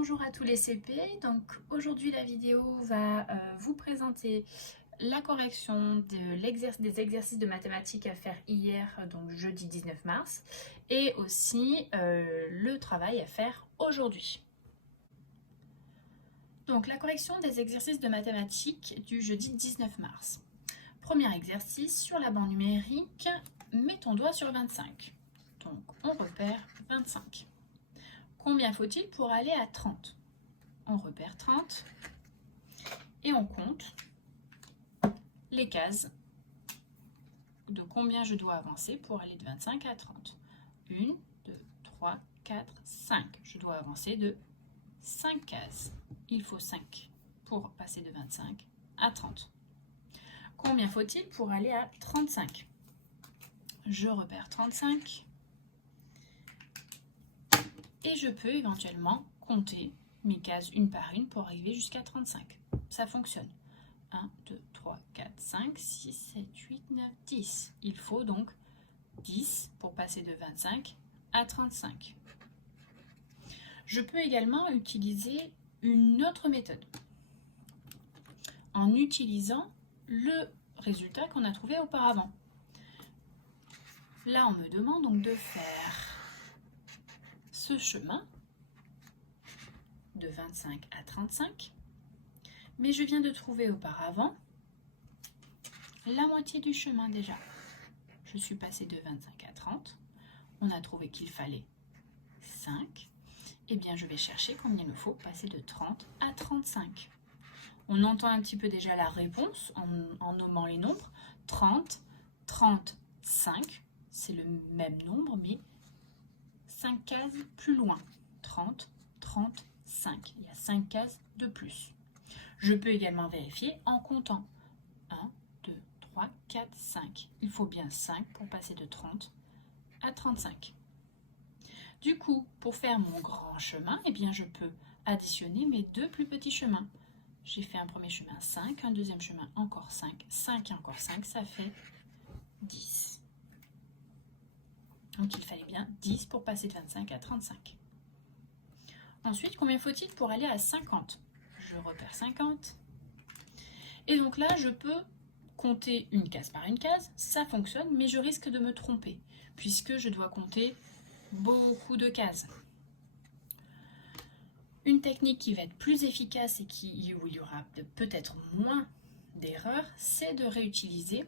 Bonjour à tous les CP. Donc aujourd'hui la vidéo va vous présenter la correction des exercices de mathématiques à faire hier, donc jeudi 19 mars, et aussi le travail à faire aujourd'hui. Donc la correction des exercices de mathématiques du jeudi 19 mars. Premier exercice, sur la bande numérique, mets ton doigt sur 25. Donc on repère 25. Combien faut-il pour aller à 30? On repère 30 et on compte les cases de combien je dois avancer pour aller de 25 à 30. 1, 2, 3, 4, 5. Je dois avancer de 5 cases. Il faut 5 pour passer de 25 à 30. Combien faut-il pour aller à 35? Je repère 35 et je peux éventuellement compter mes cases une par une pour arriver jusqu'à 35. Ça fonctionne. 1, 2, 3, 4, 5, 6, 7, 8, 9, 10. Il faut donc 10 pour passer de 25 à 35. Je peux également utiliser une autre méthode en utilisant le résultat qu'on a trouvé auparavant. Là, on me demande donc de faire ce chemin de 25 à 35, mais je viens de trouver auparavant la moitié du chemin déjà. Je suis passée de 25 à 30, on a trouvé qu'il fallait 5, et bien je vais chercher combien il me faut passer de 30 à 35. On entend un petit peu déjà la réponse en nommant les nombres. 30, 35, c'est le même nombre, mais 5 cases plus loin. 30, 35, il y a 5 cases de plus. Je peux également vérifier en comptant 1, 2, 3, 4, 5. Il faut bien 5 pour passer de 30 à 35. Du coup, pour faire mon grand chemin, eh bien, je peux additionner mes deux plus petits chemins. J'ai fait un premier chemin 5, un deuxième chemin encore 5, 5 et encore 5, ça fait 10. Donc il fallait bien 10 pour passer de 25 à 35. Ensuite, combien faut-il pour aller à 50? Je repère 50. Et donc là, je peux compter une case par une case, ça fonctionne, mais je risque de me tromper, puisque je dois compter beaucoup de cases. Une technique qui va être plus efficace et où il y aura peut-être moins d'erreurs, c'est de réutiliser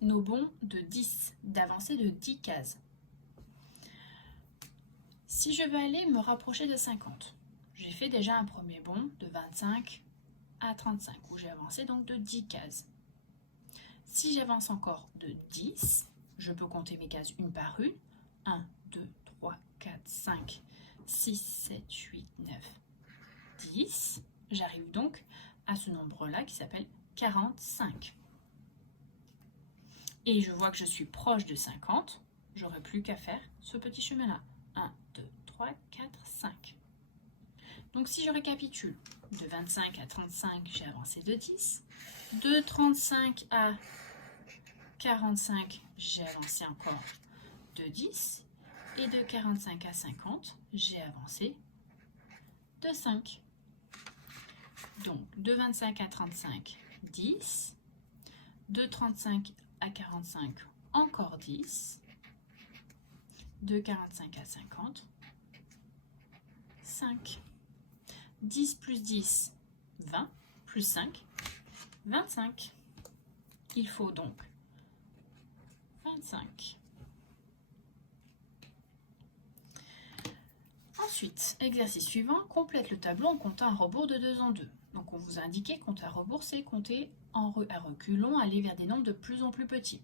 nos bonds de 10, d'avancer de 10 cases. Si je veux aller me rapprocher de 50, j'ai fait déjà un premier bond de 25 à 35, où j'ai avancé donc de 10 cases. Si j'avance encore de 10, je peux compter mes cases une par une. 1, 2, 3, 4, 5, 6, 7, 8, 9, 10. J'arrive donc à ce nombre-là qui s'appelle 45. Et je vois que je suis proche de 50. J'aurai plus qu'à faire ce petit chemin-là. 1, 2, 3, 4, 5. Donc si je récapitule, de 25 à 35, j'ai avancé de 10. De 35 à 45, j'ai avancé encore de 10. Et de 45 à 50, j'ai avancé de 5. Donc de 25 à 35, 10. De 35 à 45, encore 10. De 45 à 50, 5. 10 plus 10, 20, plus 5, 25. Il faut donc 25. Ensuite, exercice suivant, complète le tableau en comptant un rebours de 2 en 2. Donc on vous a indiqué que compter à rebours, c'est compter à reculons, aller vers des nombres de plus en plus petits.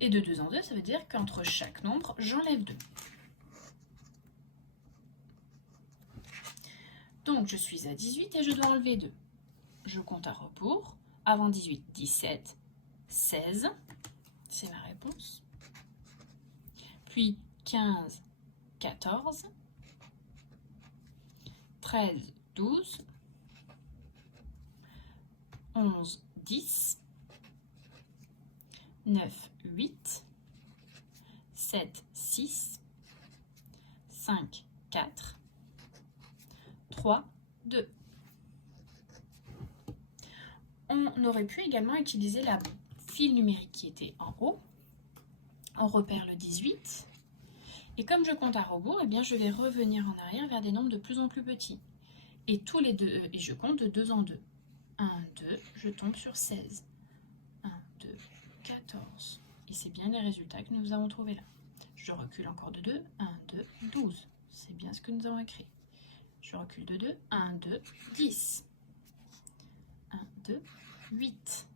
Et de 2 en 2, ça veut dire qu'entre chaque nombre, j'enlève 2. Donc je suis à 18 et je dois enlever 2. Je compte à rebours. Avant 18, 17, 16. C'est ma réponse. Puis 15, 14. 13, 12. 11, 10. 9, 8. 7, 6. 5, 4. 3, 2. On aurait pu également utiliser la file numérique qui était en haut. On repère le 18. Et comme je compte à rebours, eh bien, je vais revenir en arrière vers des nombres de plus en plus petits. Et tous les deux, et je compte de 2 en 2. 1, 2, je tombe sur 16. 1, 2, 14. Et c'est bien les résultats que nous avons trouvés là. Je recule encore de 2. 1, 2, 12. C'est bien ce que nous avons écrit. Je recule de 2. 1, 2, 10. 1, 2, 8.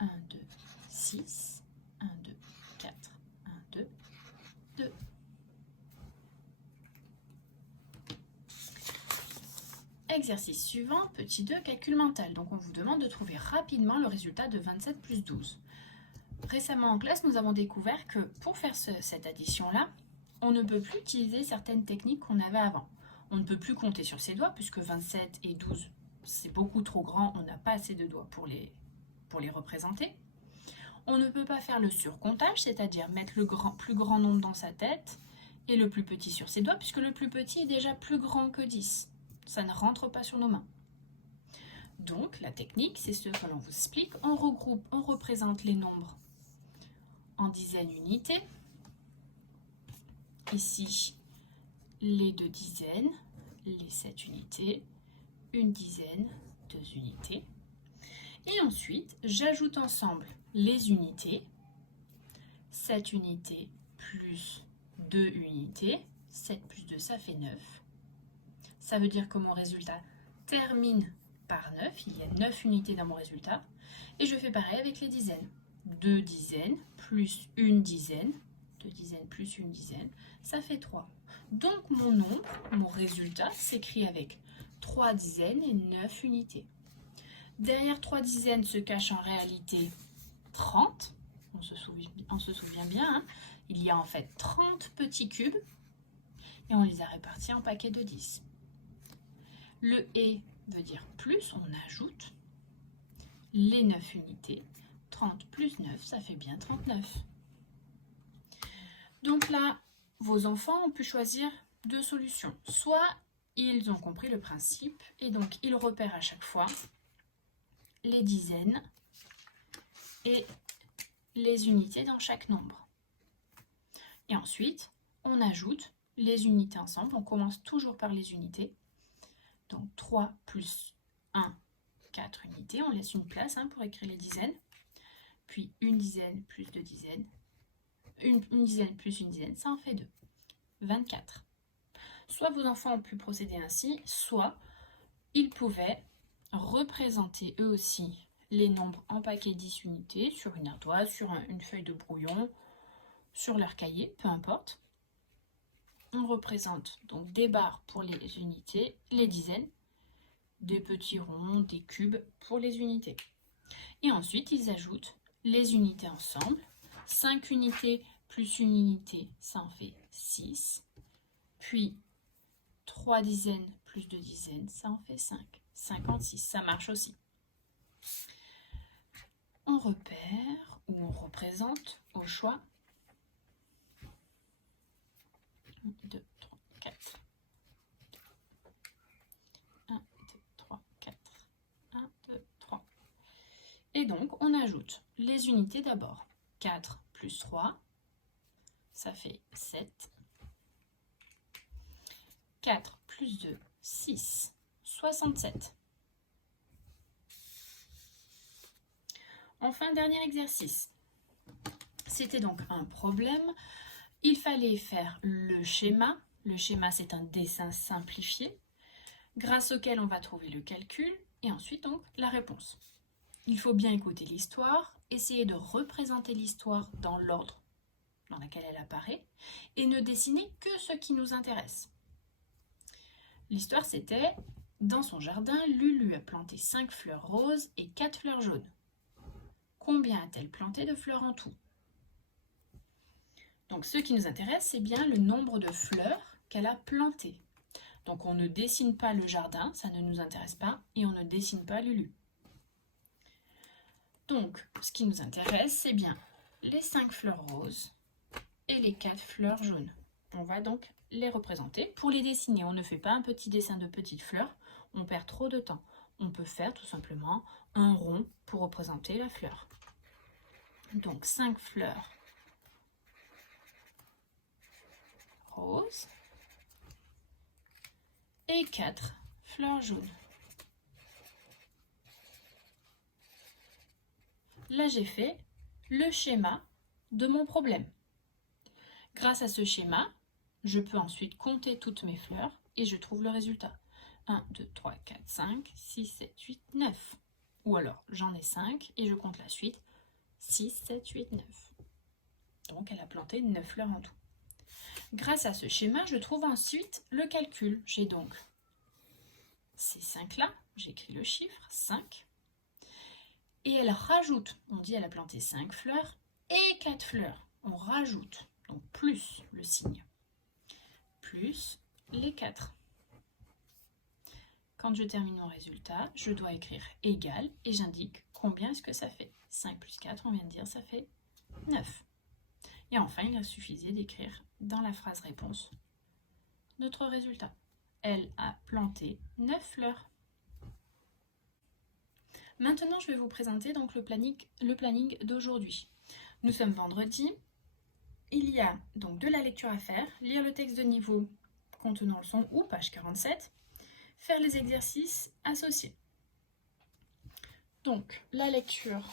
1, 2, 6. 1, 2, 4. 1, 2, 2. Exercice suivant, petit 2, calcul mental. Donc on vous demande de trouver rapidement le résultat de 27 plus 12. Récemment en classe, nous avons découvert que pour faire cette addition-là, on ne peut plus utiliser certaines techniques qu'on avait avant. On ne peut plus compter sur ses doigts puisque 27 et 12, c'est beaucoup trop grand, on n'a pas assez de doigts pour les représenter. On ne peut pas faire le surcomptage, c'est-à-dire mettre le plus grand nombre dans sa tête et le plus petit sur ses doigts puisque le plus petit est déjà plus grand que 10. Ça ne rentre pas sur nos mains. Donc, la technique, c'est ce que l'on vous explique. On regroupe, on représente les nombres en dizaines unités. Ici, les 2 dizaines, les 7 unités, une dizaine, 2 unités. Et ensuite, j'ajoute ensemble les unités. 7 unités plus 2 unités. 7 plus 2, ça fait 9. Ça veut dire que mon résultat termine par 9. Il y a 9 unités dans mon résultat. Et je fais pareil avec les dizaines. 2 dizaines plus une dizaine. 2 dizaines plus une dizaine. Ça fait 3. Donc mon nombre, mon résultat s'écrit avec 3 dizaines et 9 unités. Derrière 3 dizaines se cache en réalité 30. On se souvient bien. Hein, il y a en fait 30 petits cubes. Et on les a répartis en paquets de 10. Le « et » veut dire plus, on ajoute les 9 unités. 30 plus 9, ça fait bien 39. Donc là, vos enfants ont pu choisir 2 solutions. Soit ils ont compris le principe et donc ils repèrent à chaque fois les dizaines et les unités dans chaque nombre. Et ensuite, on ajoute les unités ensemble. On commence toujours par les unités. Donc 3 plus 1, 4 unités. On laisse une place pour écrire les dizaines. Puis une dizaine plus 2 dizaines. Une dizaine plus une dizaine, ça en fait 2. 24. Soit vos enfants ont pu procéder ainsi, soit ils pouvaient représenter eux aussi les nombres en paquets 10 unités sur une ardoise, sur une feuille de brouillon, sur leur cahier, peu importe. On représente donc des barres pour les unités, les dizaines, des petits ronds, des cubes pour les unités. Et ensuite, ils ajoutent les unités ensemble. 5 unités plus une unité, ça en fait 6. Puis 3 dizaines plus 2 dizaines, ça en fait 5. 56, ça marche aussi. On repère ou on représente au choix 1, 2, 3, 4. 1, 2, 3, 4. 1, 2, 3. Et donc, on ajoute les unités d'abord. 4 plus 3, ça fait 7. 4 plus 2, 6. 67. Enfin, dernier exercice. C'était donc un problème. Il fallait faire le schéma. Le schéma, c'est un dessin simplifié, grâce auquel on va trouver le calcul et ensuite donc la réponse. Il faut bien écouter l'histoire, essayer de représenter l'histoire dans l'ordre dans lequel elle apparaît et ne dessiner que ce qui nous intéresse. L'histoire, c'était dans son jardin, Lulu a planté 5 fleurs roses et 4 fleurs jaunes. Combien a-t-elle planté de fleurs en tout? Donc ce qui nous intéresse, c'est bien le nombre de fleurs qu'elle a plantées. Donc on ne dessine pas le jardin, ça ne nous intéresse pas, et on ne dessine pas Lulu. Donc ce qui nous intéresse, c'est bien les 5 fleurs roses et les 4 fleurs jaunes. On va donc les représenter. Pour les dessiner, on ne fait pas un petit dessin de petites fleurs, on perd trop de temps. On peut faire tout simplement un rond pour représenter la fleur. Donc 5 fleurs roses et 4 fleurs jaunes. Là, j'ai fait le schéma de mon problème. Grâce à ce schéma, je peux ensuite compter toutes mes fleurs et je trouve le résultat. 1, 2, 3, 4, 5, 6, 7, 8, 9. Ou alors, j'en ai 5 et je compte la suite. 6, 7, 8, 9. Donc, elle a planté 9 fleurs en tout. Grâce à ce schéma, je trouve ensuite le calcul. J'ai donc ces 5-là, j'écris le chiffre, 5. Et elle rajoute, on dit elle a planté 5 fleurs et 4 fleurs. On rajoute, donc plus le signe, plus les 4. Quand je termine mon résultat, je dois écrire égal et j'indique combien est-ce que ça fait. 5 plus 4, on vient de dire, ça fait 9. Et enfin, il suffisait d'écrire dans la phrase réponse notre résultat. Elle a planté 9 fleurs. Maintenant, je vais vous présenter donc le planning d'aujourd'hui. Nous sommes vendredi. Il y a donc de la lecture à faire, lire le texte de niveau contenant le son ou page 47, faire les exercices associés. Donc, la lecture,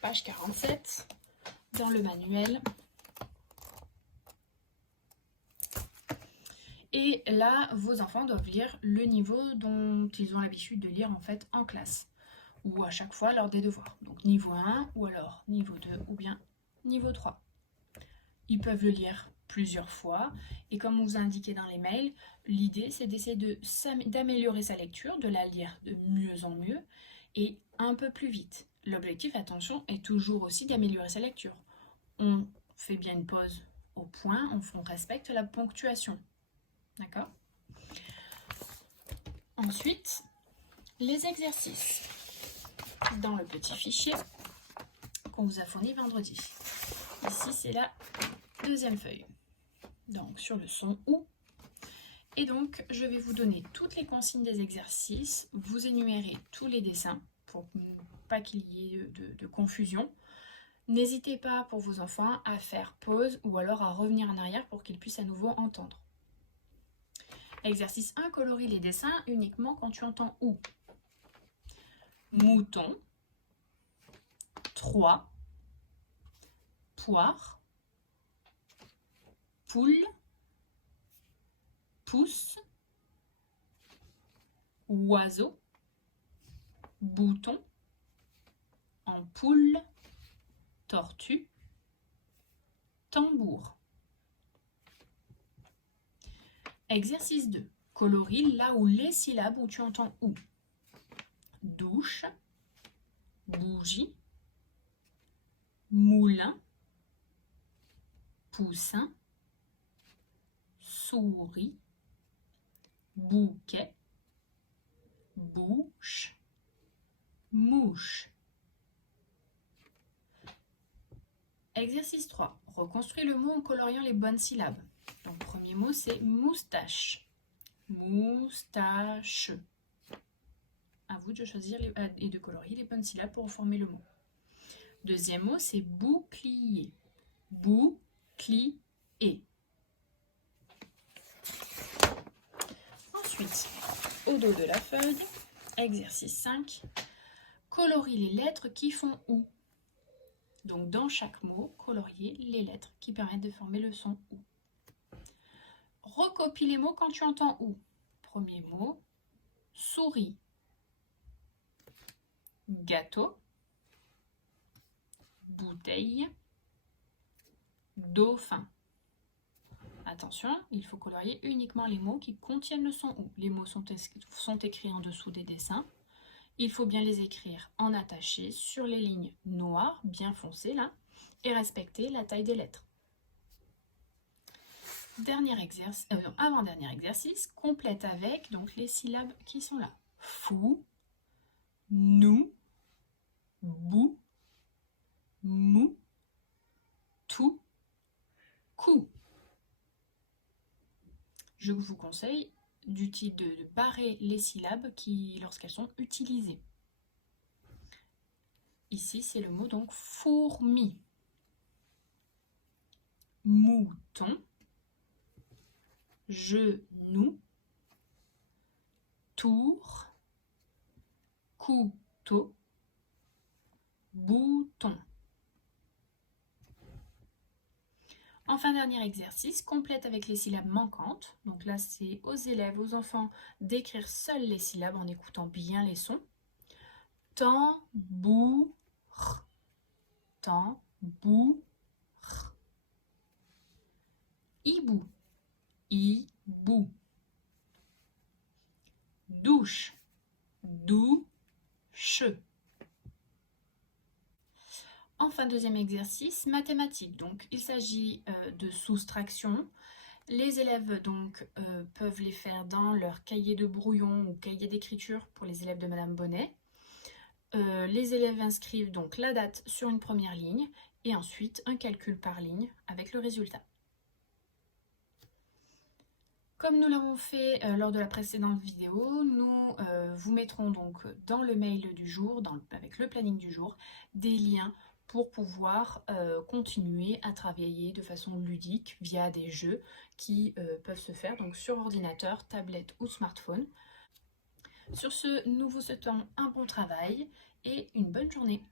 page 47, dans le manuel. Et là, vos enfants doivent lire le niveau dont ils ont l'habitude de lire en fait en classe, ou à chaque fois lors des devoirs. Donc niveau 1, ou alors niveau 2, ou bien niveau 3. Ils peuvent le lire plusieurs fois, et comme on vous a indiqué dans les mails, l'idée c'est d'essayer d'améliorer sa lecture, de la lire de mieux en mieux, et un peu plus vite. L'objectif, attention, est toujours aussi d'améliorer sa lecture. On fait bien une pause au point, on respecte la ponctuation. D'accord? Ensuite, les exercices dans le petit fichier qu'on vous a fourni vendredi. Ici, c'est la deuxième feuille. Donc, sur le son ou. Et donc, je vais vous donner toutes les consignes des exercices, vous énumérer tous les dessins pour pas qu'il y ait de confusion. N'hésitez pas pour vos enfants à faire pause ou alors à revenir en arrière pour qu'ils puissent à nouveau entendre. Exercice 1, colorie les dessins uniquement quand tu entends ou. Mouton, 3, poire, poule, pouce, oiseau, bouton, ampoule, tortue, tambour. Exercice 2. Colorie là où les syllabes où tu entends ou. Douche, bougie, moulin, poussin, souris, bouquet, bouche, mouche. Exercice 3. Reconstruis le mot en coloriant les bonnes syllabes. Donc, premier mot, c'est moustache. Moustache. À vous de choisir et de colorier les bonnes syllabes pour former le mot. Deuxième mot, c'est bouclier. Bouclier. Ensuite, au dos de la feuille, exercice 5, colorie les lettres qui font ou. Donc, dans chaque mot, colorier les lettres qui permettent de former le son ou. Recopie les mots quand tu entends ou. Premier mot, souris, gâteau, bouteille, dauphin. Attention, il faut colorier uniquement les mots qui contiennent le son ou. Les mots sont écrits en dessous des dessins. Il faut bien les écrire en attaché sur les lignes noires, bien foncées là, et respecter la taille des lettres. Avant-dernier exercice, complète avec donc les syllabes qui sont là. Fou, nous, bou, mou, tout, cou. je vous conseille de barrer les syllabes lorsqu'elles sont utilisées. Ici, c'est le mot donc fourmi. Mouton, genou, tour, couteau, bouton. Enfin, dernier exercice, complète avec les syllabes manquantes. Donc là, c'est aux élèves, aux enfants d'écrire seuls les syllabes en écoutant bien les sons. Tambour, tambour. Hibou, hibou. Douche, douche. Enfin, deuxième exercice, mathématiques. Donc, il s'agit de soustraction. Les élèves donc peuvent les faire dans leur cahier de brouillon ou cahier d'écriture pour les élèves de Madame Bonnet. Les élèves inscrivent donc la date sur une première ligne et ensuite un calcul par ligne avec le résultat. Comme nous l'avons fait lors de la précédente vidéo, nous vous mettrons donc dans le mail du jour, avec le planning du jour, des liens pour pouvoir continuer à travailler de façon ludique via des jeux qui peuvent se faire donc sur ordinateur, tablette ou smartphone. Sur ce, nous vous souhaitons un bon travail et une bonne journée.